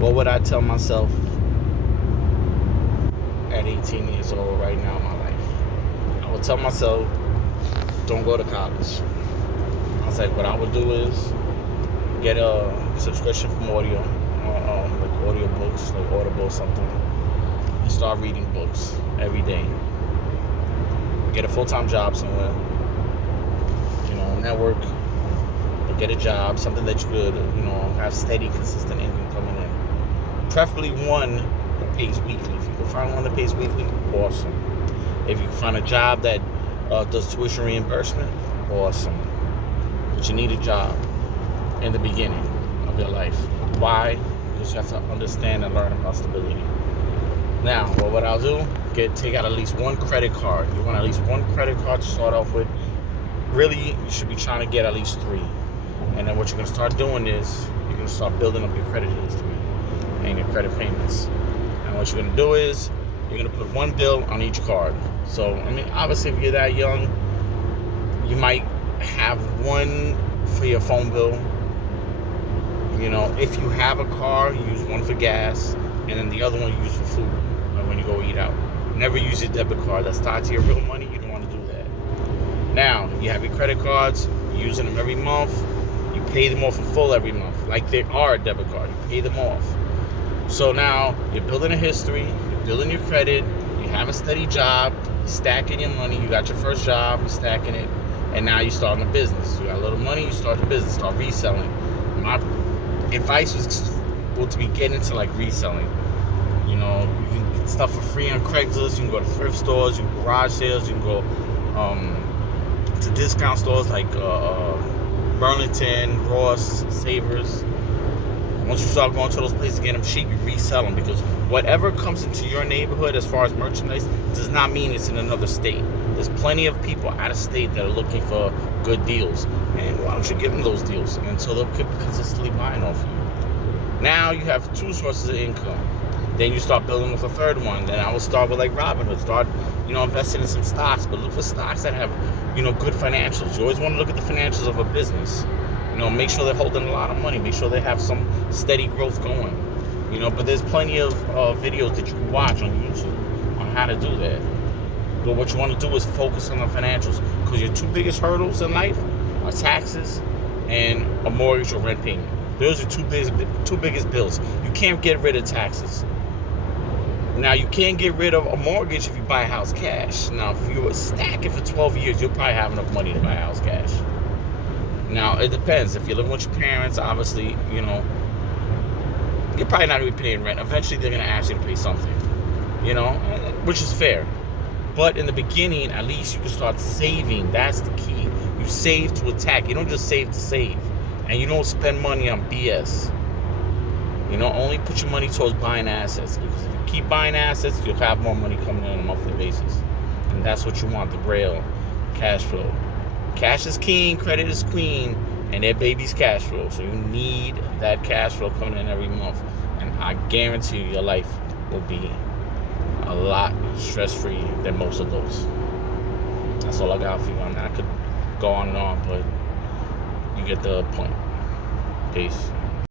What would I tell myself at 18 years old right now in my life? I would tell myself, don't go to college. I was like, what I would do is get a subscription from audio, like audio books, like Audible or something, and start reading books every day. Get a full-time job somewhere, network, or get a job, something that you could, have steady, consistent income coming in. Preferably one that pays weekly. If you can find one that pays weekly, awesome. If you can find a job that does tuition reimbursement, awesome. But you need a job in the beginning of your life. Why? Because you have to understand and learn about stability. Now, what I'll do, take out at least one credit card. You want at least one credit card to start off with. Really, you should be trying to get at least 3. And then what you're going to start doing is you're going to start building up your credit history and your credit payments. And what you're going to do is you're going to put one bill on each card. So, obviously, if you're that young, you might have one for your phone bill. If you have a car, you use one for gas, and then the other one you use for food, like when you go eat out. Never use your debit card. That's tied to your real money. You don't want to do that. Now, you have your credit cards. You're using them every month. You pay them off in full every month, like they are a debit card. You pay them off. So now you're building a history. You're building your credit. You have a steady job. You're stacking your money. You got your first job. You're stacking it. And now you're starting a business. You got a little money. You start the business. Start reselling. My advice was to be getting into like reselling. You can get stuff for free on Craigslist. You can go to thrift stores. You can go garage sales. You can go to discount stores like Burlington, Ross, Savers. Once you start going to those places, get them cheap, you resell them, because whatever comes into your neighborhood as far as merchandise does not mean it's in another state. There's plenty of people out of state that are looking for good deals, and why don't you give them those deals until they'll keep consistently buying off you. Now you have 2 sources of income. Then you start building with a third one. Then I would start with like Robinhood. Start, investing in some stocks, but look for stocks that have, good financials. You always want to look at the financials of a business. Make sure they're holding a lot of money. Make sure they have some steady growth going. But there's plenty of videos that you can watch on YouTube on how to do that. But what you want to do is focus on the financials, because your 2 biggest hurdles in life are taxes and a mortgage or rent payment. Those are 2 biggest bills. You can't get rid of taxes. Now, you can't get rid of a mortgage if you buy a house cash. Now, if you stack it for 12 years, you'll probably have enough money to buy a house cash. Now, it depends. If you're living with your parents, obviously, you're probably not going to be paying rent. Eventually, they're going to ask you to pay something, which is fair. But in the beginning, at least you can start saving. That's the key. You save to attack. You don't just save to save. And you don't spend money on BS. Only put your money towards buying assets, because if you keep buying assets, you'll have more money coming in on a monthly basis. And that's what you want, the grail, cash flow. Cash is king, credit is queen, and their baby's cash flow. So you need that cash flow coming in every month. And I guarantee you, your life will be a lot stress-free than most of those. That's all I got for you on that. I could go on and on, but you get the point. Peace.